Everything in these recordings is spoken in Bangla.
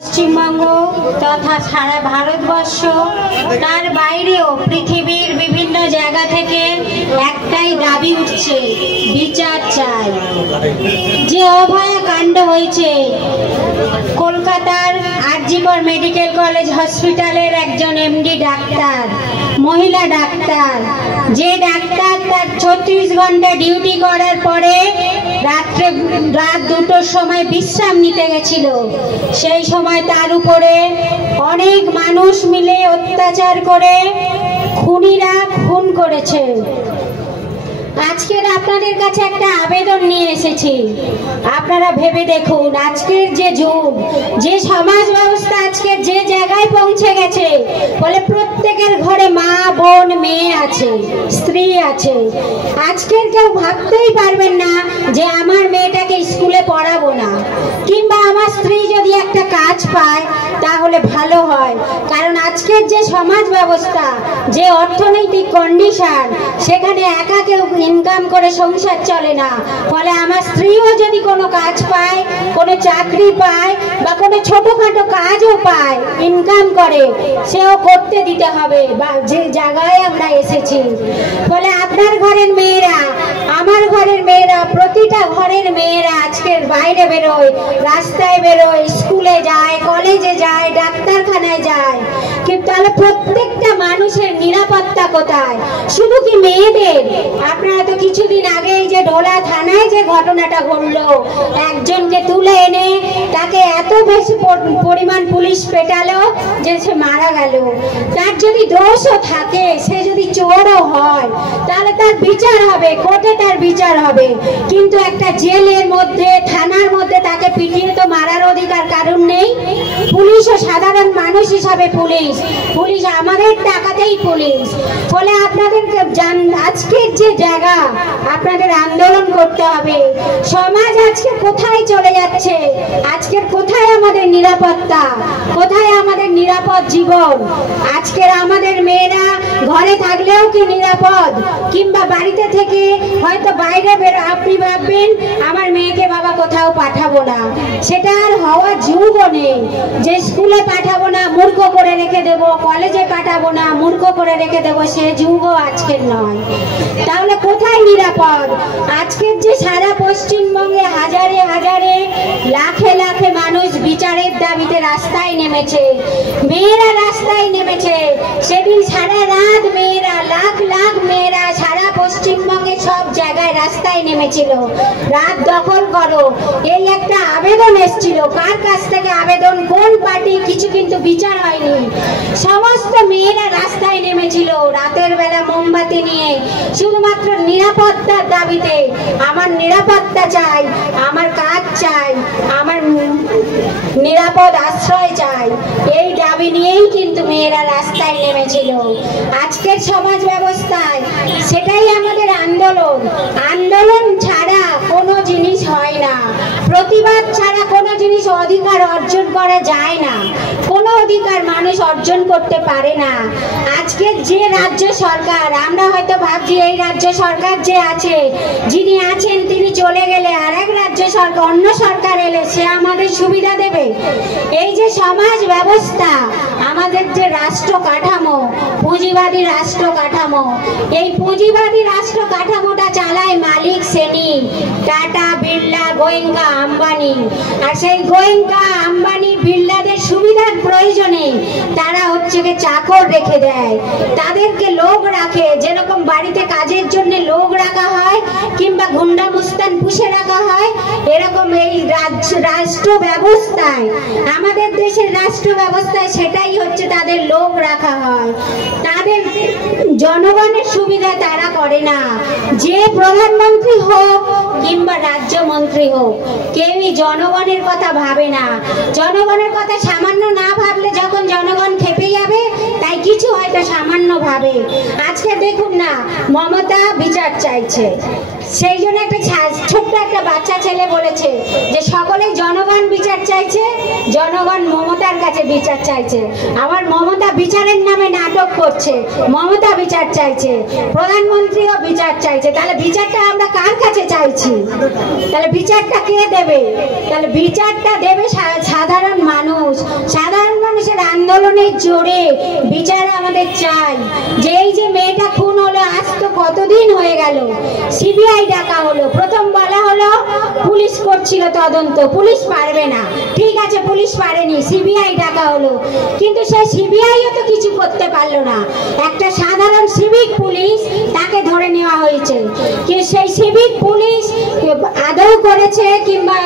পশ্চিমবঙ্গ তথা সারা ভারতবর্ষ তার বাইরেও পৃথিবীর বিভিন্ন জায়গা থেকে একটাই দাবি উঠছে, বিচার চাই। যে অভয়া কাণ্ড হয়েছে কলকাতার আর.জি. কর মেডিকেল কলেজ হসপিটালের একজন এমডি ডাক্তার, মহিলা ডাক্তার, যে ডাক্তার তার 36 ঘন্টা ডিউটি করার পরে রাত 2টোর সময় বিশ্রাম নিতে গেছিল। সেই সময় তার উপরে অনেক মানুষ মিলে অত্যাচার করে খুনিরা খুন করেছে। আজকের আপনাদের কাছে একটা আবেদন নিয়ে এসেছি, আপনারা ভেবে দেখুন আজকের যে যুগ, যে সমাজ ব্যবস্থা আজকের যে জায়গায় পৌঁছে গেছে, বলে প্রত্যেকের ঘরে মা, বোন, মেয়ে আছে, স্ত্রী আছে। আজকের কেউ ভাবতেই পারবেন না যে আমার মেয়েটাকে স্কুলে পড়াবো না, কিংবা আমার স্ত্রী যদি একটা কাজ পায় তাহলে ভালো হয়। কারণ আজকের যে সমাজ ব্যবস্থা, যে অর্থনৈতিক কন্ডিশন, সেখানে একা কেউ ইনকাম করে সংসার চলে না। ফলে আমার স্ত্রীও যদি কোনো কাজ পায়, কোনো চাকরি পায় বা কোনো ছোটখাটো কাজও পায়, ইনকাম করে, সেও করতে দিতে হবে বা যে জায়গায় আমরা এসেছি। ফলে আপনার ঘরের মেয়েরা, আমার ঘরের মেয়েরা, প্রতিটা ঘরের মেয়েরা আজকের বাইরে বেরোয়, রাস্তায় বেরোয়, স্কুলে যায়, কলেজে যায়, ডাক্তারখানায় যায়। কিন্তু তাহলে প্রত্যেকটা মানুষের নিরাপত্তা কোথায়? শুধু কি মেয়েদের? আপনারা তো কিছুদিন আগেই যে ঢোলা থানায় যে ঘটনাটা ঘটলো, একজনকে তুলে এনে তাকে এত বেশি পরিমাণ পুলিশ পেটালো যে সে মারা গেল। তার যদি দোষও থাকে, সে যদি চোরও হয়, তাহলে তার বিচার হবে, কোর্টে তার বিচার হবে। কিন্তু একটা জেলের মধ্যে, থানার মধ্যে তাকে পিটিয়ে তো মারার অধিকার কারণ নেই। পুলিশও সাধারণ মানুষ হিসাবে পুলিশ আমাদের টাকাতেই পুলিশ। ফলে আপনাদেরকে আজকের যে জায়গা, আপনাদের আন্দোলন করতে হবে। সমাজ আজকে কোথায় চলে যাচ্ছে? আজকের কোথায় আমাদের নিরাপত্তা? কোথায় আমাদের নিরাপদ জীবন? আজকের আমাদের মেয়েরা ঘরে থাকলেও কি নিরাপদ? কিংবা বাড়িতে থেকে হয়তো বাইরে বের, আপনি ভাববেন আমার মেয়েকে বাবা কোথাও পাঠাবো না, সেটা আর হওয়ার যুগও নেই। যে স্কুলে পাঠাবো না, মূর্খ করে রেখে দেব, কলেজে পাঠাবো না, মূর্খ করে রেখে দেবো, সে যুগও আজকের নয়। তাহলে কোথায় নিরাপদ? আজকের যে সারা পশ্চিমবঙ্গে হাজারে হাজারে, লাখে লাখে মানুষ বিচারের দাবিতে রাস্তায় নেমেছে, মেয়েরা রাস্তায় নেমেছে। সেদিন সারা রাত মেয়েরা, লাখ লাখ মেয়েরা সারা পশ্চিমবঙ্গে সব জায়গায় রাস্তায় নেমেছিল, রাত দখল করো, এই একটা আবেদন এসেছিল। কার কাছ থেকে আবেদন, কোন পার্টি, কিছু কিন্তু বিচার হয়নি। সমস্ত মেয়েরা রাস্তায় নেমেছিল রাতের বেলা মোমবাতি নিয়ে, শুধুমাত্র নিরাপত্তার দাবিতে। আমার নিরাপত্তা চাই, আমার কাজ চাই, আমার নিরাপদ আশ্রয় চাই, এই দাবি নিয়েই কিন্তু মেয়েরা রাস্তায় নেমেছিল। আজকের সমাজ ব্যবস্থায় সেটাই আমাদের আন্দোলন। আন্দোলন ছাড়া কোনো জিনিস হয় না, প্রতিবাদ ছাড়া কোনো জিনিস অধিকার অর্জন করা যায় না, কোনো অধিকার মানুষ অর্জন করতে পারে না। আজকে যে রাজ্য সরকার, আমরা হয়তো ভাবছি এই রাজ্য সরকার যে আছে, যিনি আছেন তিনি চলে গেলে আর এক রাজ্য সরকার, অন্য সরকার এলে সে আমাদের সুবিধা দেবে। এই যে সমাজ ব্যবস্থা, আমাদের যে রাষ্ট্র কাঠামো, পুঁজিবাদী রাষ্ট্র কাঠামো, এই পুঁজিবাদী রাষ্ট্র কাঠামোটা চালায় মালিক শ্রেণী, টাটা, বিড়লা, গোয়েঙ্কা, আম্বানি। আর সেই গোয়েঙ্কা, আম্বানি, বিড়লাদের সুবিধার প্রয়োজনে তারা হচ্ছে কি চাকর রেখে দেয়, তাদেরকে লোক রাখে। যেরকম বাড়িতে কাজের জন্য লোক রাখা হয় কিংবা গুন্ডা মুস্তান পুষে রাখা হয়, এরকম এই রাষ্ট্র ব্যবস্থায়, আমাদের দেশের রাষ্ট্র ব্যবস্থায় সেটাই হচ্ছে, তাদের লোক রাখা হয়। তাদের জনগণের সুবিধা তারা করে না। যে প্রধানমন্ত্রী হোক কিংবা রাজ্যমন্ত্রী হোক, কেউই জনগণের কথা ভাবে না। জনগণের কথা সামান্য না ভাবলে যখন জনগণ খেপে যাবে, তাই কিছু হয়তো সামান্য ভাবে। আজকে দেখুন না, মমতা বিচার চাইছে, সেই জন্য একটা ছোট্ট একটা বাচ্চা ছেলে বলেছে যে সকলেই জনগণ বিচার চাইছে, জনগণ মমতার কাছে বিচার চাইছে। আবার মমতা বিচারের নামে নাটক করছে, মমতা বিচার চাইছে, প্রধানমন্ত্রীও বিচার চাইছে। তাহলে বিচারটা আমরা কার কাছে চাইছি? তাহলে বিচারটা কে দেবে? তাহলে বিচারটা দেবে সাধারণ মানুষ। আন্দোলনের জোরে বিচার আমাদের চাই। যে এই যে মেয়েটা খুন হলো, আজ তো কতদিন হয়ে গেল, সিবিআই ডাকা হলো। প্রথম বলা হলো পুলিশ করছিল তদন্ত, পুলিশ পারবে না, ঠিক আছে পুলিশ পারেনি, সিবিআই ডাকা হলো, কিন্তু সেই সিবিআইও তো কিছু করতে পারলো না। একটা সাধারণ সিভিক পুলিশ তাকে ধরে নেওয়া হয়েছে, কিন্তু সেই সিভিক পুলিশ আদৌ করেছে কিংবা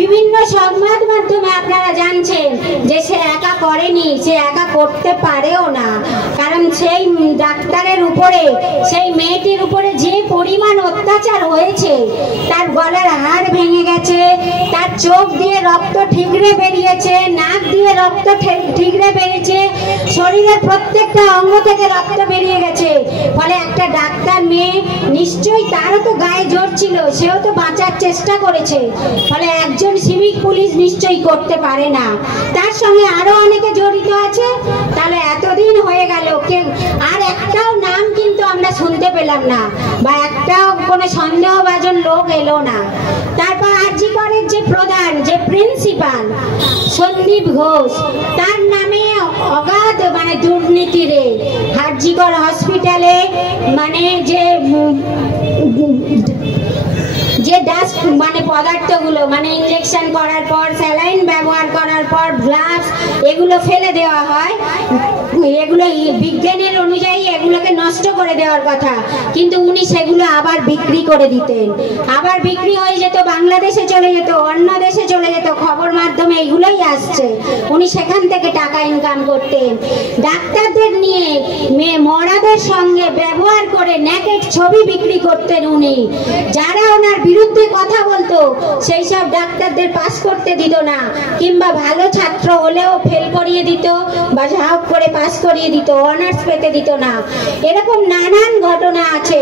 বিভিন্ন সংবাদ মাধ্যমে আপনারা জানছেন যে সে একা করেনি, সে একা করতে পারেও না। কারণ সেই ডাক্তারের উপরে, সেই মেয়েটির উপরে যে পরিমাণ অত্যাচার হয়েছে, তার গলার হাড় ভেঙে গেছে, তার চোখ দিয়ে রক্ত ঠিকরে বেরিয়েছে, নাক দিয়ে রক্ত ঠিকরে বেরিয়েছে, শরীরের প্রত্যেকটা অঙ্গ থেকে রক্ত বেরিয়ে গেছে। ফলে একটা ডাক্তার মেয়ে, নিশ্চয়ই তারও তো গায়ে জোর ছিল, সেও তো বাঁচার চেষ্টা করেছে। ফলে একজন সিভিক পুলিশ নিশ্চয়ই করতে পারে না, তার সঙ্গে আরো অনেকে জড়িত আছে। তাহলে এতদিন হয়ে গেল, আর একটাও নাম কিন্তু আমরা শুনতে পেলাম না, বা একটাও কোনো সন্দেহভাজন লোক এলো না। তারপর আরজি করের যে প্রধান, যে প্রিন্সিপাল সন্দীপ ঘোষ, তার নামে অগাধ মানে দুর্নীতি রে। আরজিকর হসপিটালে মানে যে ডাস্ট মানে পদার্থগুলো, মানে ইনজেকশন করার পর, স্যালাইন ব্যবহার করার পর গ্লাভস এগুলো ফেলে দেওয়া হয়, এগুলো বিজ্ঞানের অনুযায়ী এগুলোকে নষ্ট করে দেওয়ার কথা, কিন্তু উনি সেগুলো আবার বিক্রি করে দিতেন। আবার বিক্রি হয়ে যেত, বাংলাদেশে চলে যেত, অন্য দেশে চলে যেত, খবর মাধ্যমে এইগুলোই আসছে। উনি সেখান থেকে টাকা ইনকাম করতেন। ডাক্তারদের নিয়ে মরাদের সঙ্গে ব্যবহার করে নেকেট ছবি বিক্রি করতেন উনি। যারা ওনার বিরুদ্ধে কথা বলতো সেই সব ডাক্তারদের পাস করতে দিত না, কিংবা ভালো ছাত্র হলেও ফেল করিয়ে দিত, বা ঝাঁপ করে পাস করিয়ে দিত, অনার্স পেতে দিত না। এরকম নানান ঘটনা আছে।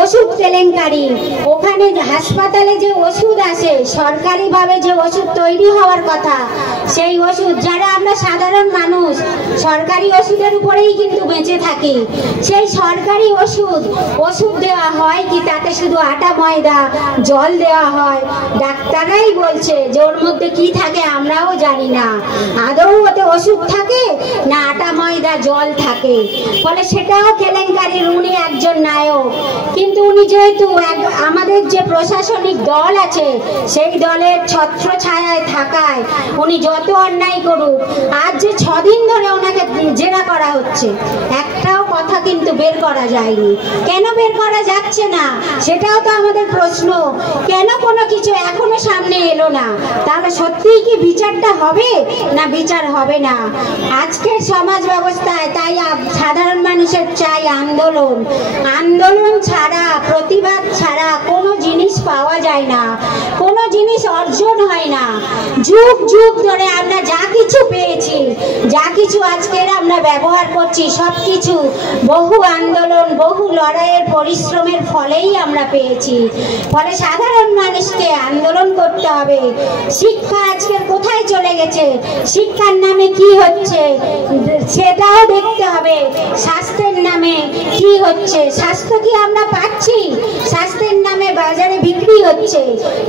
ওষুধ কেলেঙ্কারি, ওখানে হাসপাতালে যে ওষুধ আসে, সরকারিভাবে যে ওষুধ তৈরি হওয়ার কথা, সেই ওষুধ, যারা আমরা সাধারণ মানুষ সরকারি ওষুধের উপরেই কিন্তু বেঁচে থাকি, সেই সরকারি ওষুধ দেওয়া হয় কি তাতে শুধু আটা ময়দা জল দেওয়া হয়। ডাক্তাররাই বলছে যে ওর মধ্যে কি থাকে আমরাও জানি না, আদৌ ওতে ওষুধ থাকে না আটা ময়দা জল থাকে। ফলে সেটাও কেলেঙ্কারির। উনি একজন নায়ক, কিন্তু উনি যেহেতু আমাদের যে প্রশাসনিক দল আছে সেই দলের ছত্র ছায়ায় থাকায় উনি যত অন্যায় করুক, আজ যে 6 দিন ধরে ওনাকে জেরা করা হচ্ছে, একটাও কথা কিন্তু বের করা যায়নি। কেন বের করা যাচ্ছে না সেটাও তো আমাদের প্রশ্ন। কেন কোনো কিছু এখনো সামনে এলো না? তাহলে সত্যিই কি বিচারটা হবে না বিচার হবে না? আজকের সমাজ ব্যবস্থায় তাই সাধারণ মানুষের চাই আন্দোলন। আন্দোলন ছাড়া, প্রতিবাদ ছাড়া কোনো জিনিস পাওয়া যায় না, কোনো জিনিস অর্জন হয় না। যুগ যুগ ধরে আমরা যা কিছু পেয়েছি, যা কিছু আজকের আমরা ব্যবহার করছি, সব কিছু বহু আন্দোলন, বহু লড়াইয়ের পরিশ্রমের ফলেই আমরা পেয়েছি। ফলে সাধারণ মানুষকে আন্দোলন করতে হবে। শিক্ষা আজকের কোথায় চলে গেছে, শিক্ষার নামে কি হচ্ছে সেটাও দেখতে হবে। স্বাস্থ্যের নামে কি হচ্ছে, স্বাস্থ্য কি আমরা পাচ্ছি? স্বাস্থ্যের নামে বাজারে বিক্রি হচ্ছে।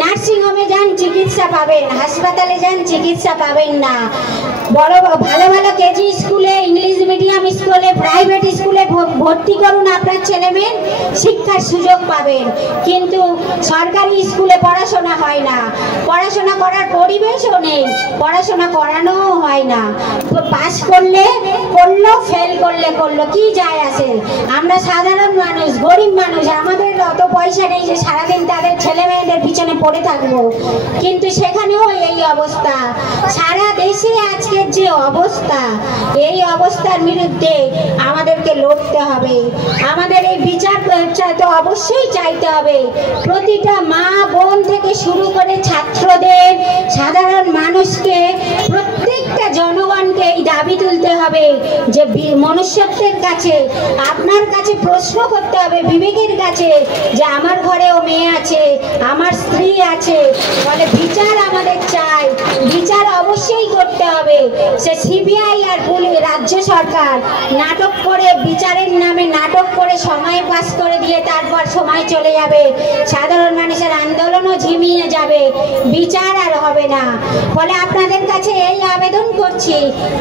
নার্সিংহোমে যান চিকিৎসা পাবেন, হাসপাতালে যান চিকিৎসা পাবেন না। বড় ভালো ভালো কেজি স্কুলে, ইংলিশ মিডিয়াম স্কুলে, প্রাইভেট স্কুলে ভর্তি করুন আপনার ছেলে মেয়ে, শিক্ষার সুযোগ পাবেন। কিন্তু সরকারি স্কুলে পড়াশোনা হয় না, পড়াশোনা করার পরিবেশও নেই, পড়াশোনা করানোও হয় না। পাস করলে করলো, ফেল করলে করলো, কি যায় আসে? আমরা সাধারণ মানুষ, গরিব মানুষ, আমাদের অত পয়সা নেই যে সারাদিন তাদের ছেলে মেয়েদের পিছনে পড়ে থাকবো। কিন্তু সেখানেও এই অবস্থা। সারা দেশে আজকের যে অবস্থা, এই অবস্থার বিরুদ্ধে আমাদেরকে লড়তে হবে। আমাদের এই বিচার তো অবশ্যই চাইতে হবে। প্রতিটা মা বোন থেকে শুরু করে ছাত্রদের, সাধারণ মানুষকে, প্রত্যেকটা জনগণকে এই দাবি তুলতে হবে যে মনুষ্যত্বের কাছে, আপনার কাছে প্রশ্ন করতে হবে, বিবেকের কাছে, যে আমার ঘরেও মেয়ে আছে, আমার স্ত্রী আছে। ফলে বিচার আমাদের চাই, বিচার অবশ্যই করতে হবে। সে সিবিআই আর পুলিশ রাজ্য সরকার নাটক করে বিচারের নামে নাটক করে সময় পাস করে দিয়ে তারপর সময় চলে যাবে, সাধারণ মানুষের আন্দোলনও ঝিমিয়ে যাবে, বিচার আর হবে না। ফলে আপনাদের কাছে এই আবেদন করছি,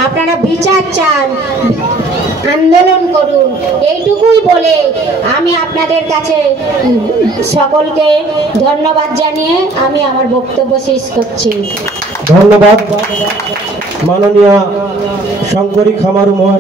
আপনারা বিচার চান, আন্দোলন করুন, এইটুকুই বলে আমি আপনাদের কাছে সকলকে ধন্যবাদ জানিয়ে আমি আমার বক্তব্য শেষ করছি। ধন্যবাদ মাননীয় শঙ্করী খামারু মহাশয়।